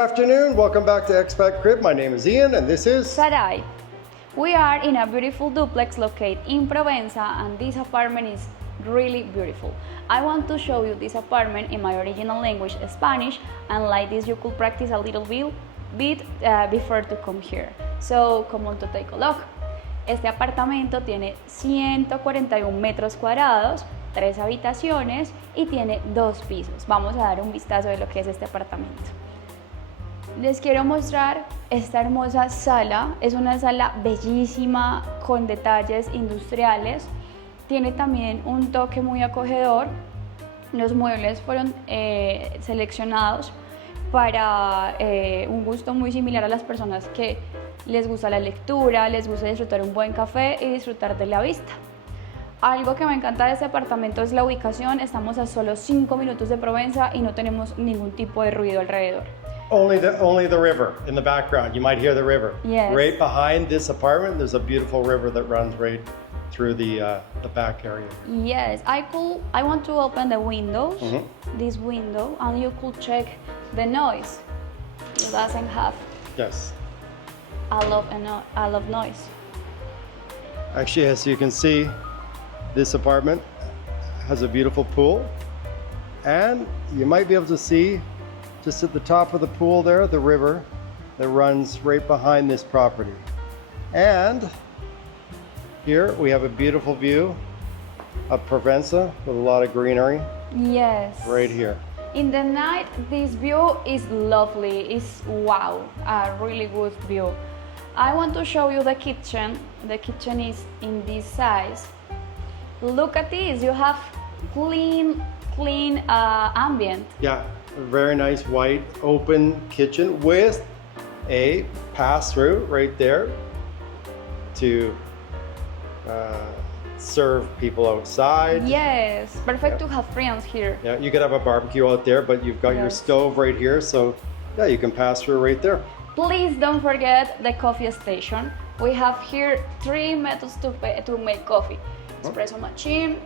Good afternoon, welcome back to Expat Crib. My name is Ian and this is Sarai. We are in a beautiful duplex located in Provenza, and this apartment is really beautiful. I want to show you this apartment in my original language, Spanish, and like this you could practice a little bit before to come here. So come on to take a look. Este apartamento tiene 141 metros cuadrados, 3 habitaciones y tiene 2 pisos. Vamos a dar un vistazo de lo que es este apartamento. Les quiero mostrar esta hermosa sala. Es una sala bellísima con detalles industriales. Tiene también un toque muy acogedor. Los muebles fueron seleccionados para un gusto muy similar a las personas que les gusta la lectura, les gusta disfrutar un buen café y disfrutar de la vista. Algo que me encanta de este apartamento es la ubicación. Estamos a solo 5 minutos de Provenza y no tenemos ningún tipo de ruido alrededor. only the river in the background. You might hear the river. Yes. Right behind this apartment, there's a beautiful river that runs right through the back area. Yes, I want to open the windows, this window, and you could check the noise. It doesn't have Yes. a lot of noise. Actually, as you can see, this apartment has a beautiful pool, and you might be able to see just at the top of the pool there, the river that runs right behind this property. And here we have a beautiful view of Provenza with a lot of greenery Yes. right here. In the night, this view is lovely. It's wow, a really good view. I want to show you the kitchen. The kitchen is in this size. Look at this. You have clean ambient. Yeah, a very nice white open kitchen with a pass-through right there to serve people outside. Yes, perfect to have friends here. Yeah, you could have a barbecue out there, but you've got your Yes. stove right here, so yeah, you can pass through right there. Please don't forget the coffee station. We have here 3 methods to make coffee. Espresso machine.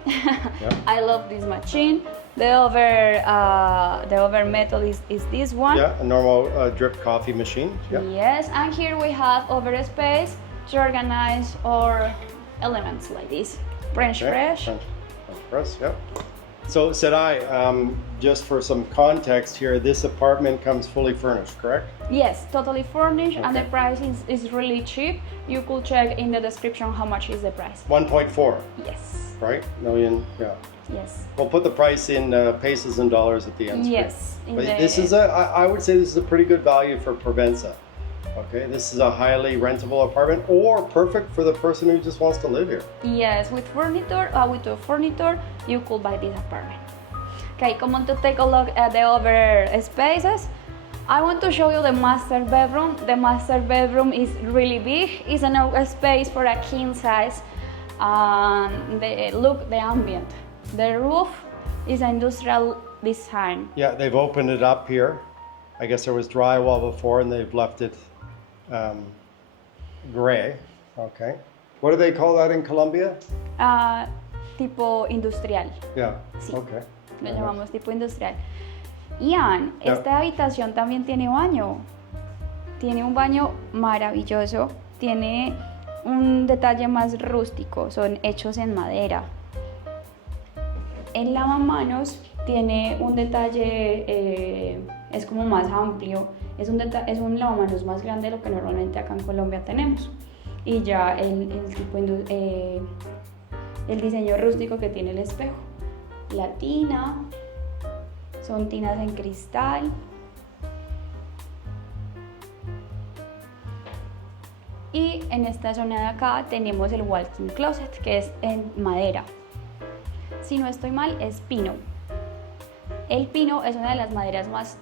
I love this machine. The other method is this one. Yeah, a normal drip coffee machine. Yeah. Yes, and here we have over space to organize our elements like this. French press. French press, yeah. So Sarai, just for some context here, this apartment comes fully furnished, correct? Yes, totally furnished, and the Okay. price is really cheap. You could check in the description how much is the price. 1.4, Yes, right? Million, yeah. yes, We'll put the price in pesos and dollars at the end. yes. But this is I would say this is a pretty good value for Provenza. Okay, this is a highly rentable apartment, or perfect for the person who just wants to live here. Yes, with furniture, you could buy this apartment. Okay, come on to take a look at the other spaces. I want to show you the master bedroom. The master bedroom is really big. It's enough space for a king size. The ambient. The roof is industrial design. Yeah, they've opened it up here. I guess there was drywall before, and they've left it gray. Okay. What do they call that in Colombia? Tipo industrial. Yeah. Sí. Okay. Lo llamamos tipo industrial. Ian, Yeah. esta habitación también tiene baño. Tiene un baño maravilloso. Tiene un detalle más rústico. Son hechos en madera. El lavamanos tiene un detalle, es como más amplio. Es un lavamanos más grande de lo que normalmente acá en Colombia tenemos. Y ya el diseño rústico que tiene el espejo. La tina, son tinas en cristal. Y en esta zona de acá tenemos el walk-in closet, que es en madera. Si no estoy mal, es pino. El pino es una de las maderas más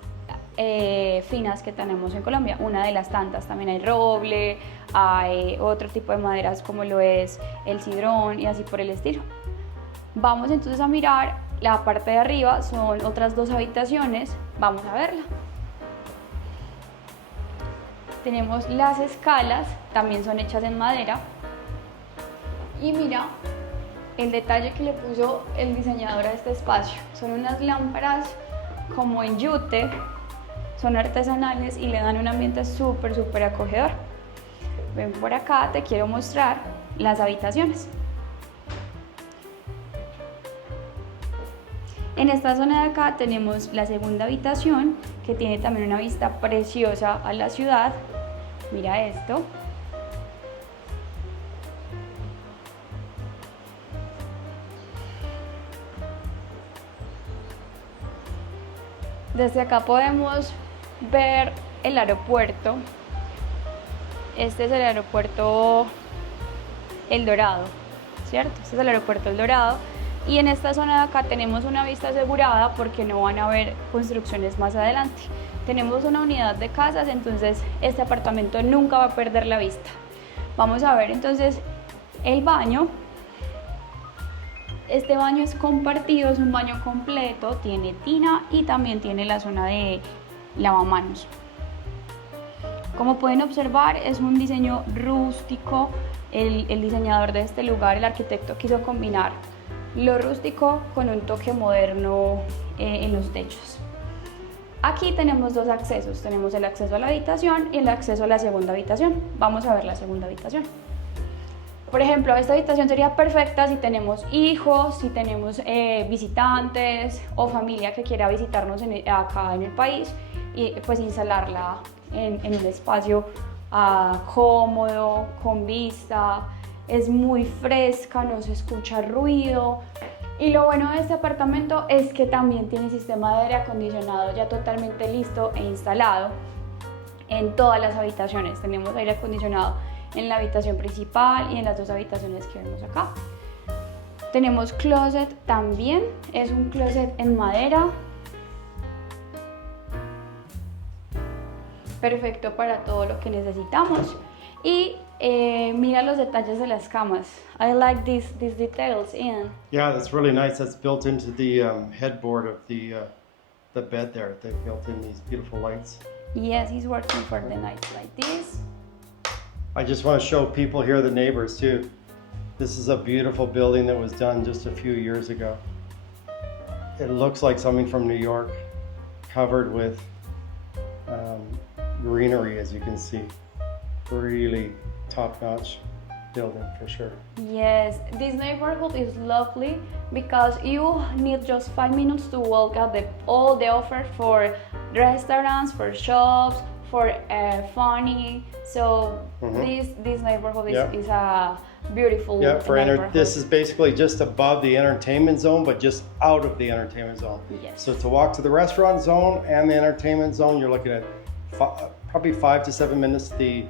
finas que tenemos en Colombia, una de las tantas. También hay roble, hay otro tipo de maderas como lo es el cidrón y así por el estilo. Vamos entonces a mirar la parte de arriba, son otras 2 habitaciones, vamos a verla. Tenemos las escalas, también son hechas en madera. Y mira el detalle que le puso el diseñador a este espacio. Son unas lámparas como en yute, son artesanales y le dan un ambiente súper acogedor. Ven por acá, te quiero mostrar las habitaciones. En esta zona de acá tenemos la segunda habitación, que tiene también una vista preciosa a la ciudad. Mira esto. Desde acá podemos ver el aeropuerto. Este es el aeropuerto El Dorado, ¿cierto? Este es el aeropuerto El Dorado. Y en esta zona de acá tenemos una vista asegurada porque no van a haber construcciones más adelante. Tenemos una unidad de casas, entonces este apartamento nunca va a perder la vista. Vamos a ver entonces el baño. Este baño es compartido, es un baño completo, tiene tina y también tiene la zona de lavamanos. Como pueden observar, es un diseño rústico. El diseñador de este lugar, el arquitecto, quiso combinar lo rústico con un toque moderno en los techos. Aquí tenemos dos accesos, tenemos el acceso a la habitación y el acceso a la segunda habitación. Vamos a ver la segunda habitación. Por ejemplo, esta habitación sería perfecta si tenemos hijos, si tenemos visitantes o familia que quiera visitarnos acá en el país y pues instalarla en un espacio cómodo, con vista. Es muy fresca, no se escucha ruido. Y lo bueno de este apartamento es que también tiene sistema de aire acondicionado ya totalmente listo e instalado en todas las habitaciones. Tenemos aire acondicionado en la habitación principal y en las dos habitaciones que vemos acá. Tenemos closet también, es un closet en madera. Perfecto para todo lo que necesitamos. Y mira los detalles de las camas. I like these details in. Yeah, that's really nice. That's built into the headboard of the bed there. They built in these beautiful lights. Yes, he's working for the night like this. I just want to show people here, the neighbors too. This is a beautiful building that was done just a few years ago. It looks like something from New York, covered with greenery, as you can see. Really top-notch building for sure. Yes, this neighborhood is lovely because you need just 5 minutes to walk at all the offers for restaurants, for shops, for funny. So this neighborhood is a beautiful neighborhood. This is basically just above the entertainment zone, but just out of the entertainment zone. Yes. So to walk to the restaurant zone and the entertainment zone, you're looking at probably 5 to 7 minutes to the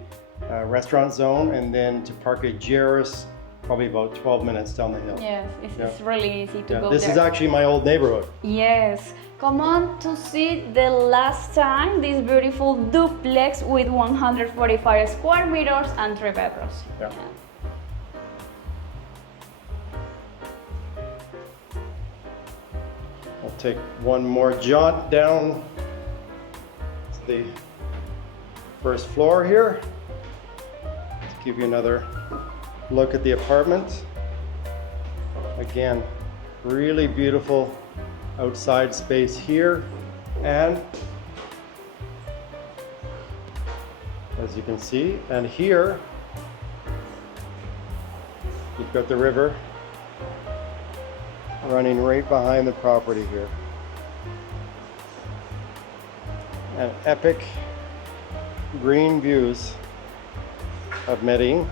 restaurant zone, and then to Parque Jerez, probably about 12 minutes down the hill. Yes, it's really easy to go This there. is actually my old neighborhood. Yes, come on to see the last time this beautiful duplex with 145 square meters and 3 bedrooms. Yeah. I'll take one more jaunt down to the first floor here to give you another look at the apartment. Again, really beautiful outside space here, and as you can see, and here you've got the river running right behind the property here. And epic green views of Medellin.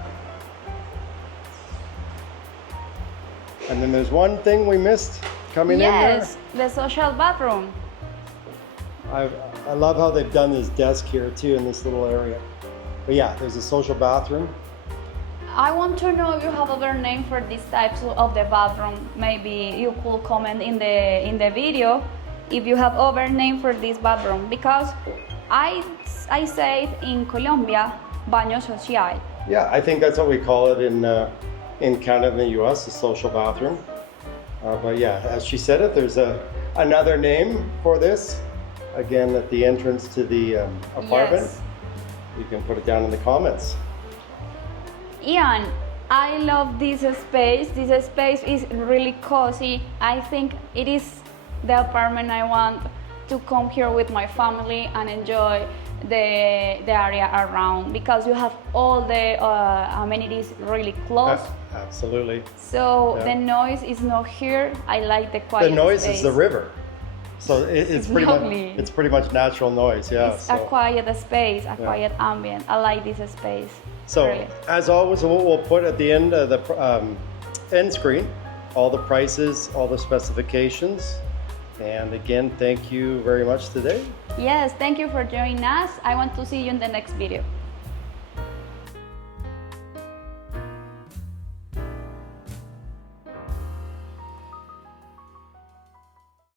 And then there's one thing we missed coming in there. Yes, the social bathroom. I love how they've done this desk here too in this little area. But yeah, there's a social bathroom. I want to know if you have other name for these types of the bathroom. Maybe you could comment in the video if you have other name for this bathroom, because I say it in Colombia, baño social. Yeah, I think that's what we call it in Canada and the US, a social bathroom. But yeah, as she said it, there's another name for this. Again, at the entrance to the apartment. Yes. You can put it down in the comments. Ian, I love this space. This space is really cozy. I think it is the apartment I want to come here with my family and enjoy the area around, because you have all the amenities really close. Absolutely. So Yeah. the noise is not here. I like the quiet The noise space. is the river. So it's pretty lovely. much natural noise. Yeah. It's a quiet space, a quiet ambient. I like this space. So really. as always, we'll put at the end of the end screen all the prices, all the specifications. And again, thank you very much today. Yes, thank you for joining us. I want to see you in the next video.